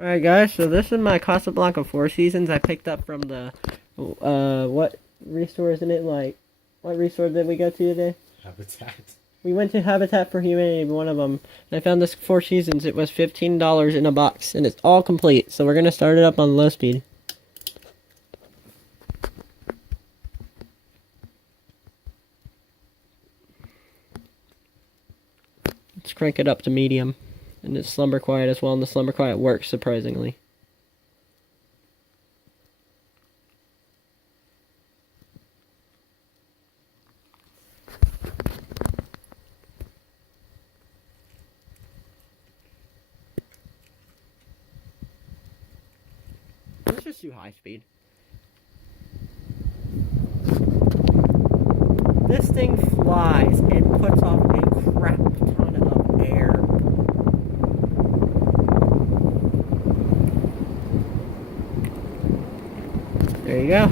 Alright guys, so this is my Casablanca Four Seasons I picked up from the, what restore isn't it, what restore did we go to today? Habitat. We went to Habitat for Humanity, one of them, and I found this Four Seasons. It was $15 in a box, and it's all complete, so we're gonna start it up on low speed. Let's crank it up to medium. And it's slumber quiet as well, and the slumber quiet works surprisingly. Let's just do high speed. This thing flies and puts off a crap ton of air. There you go.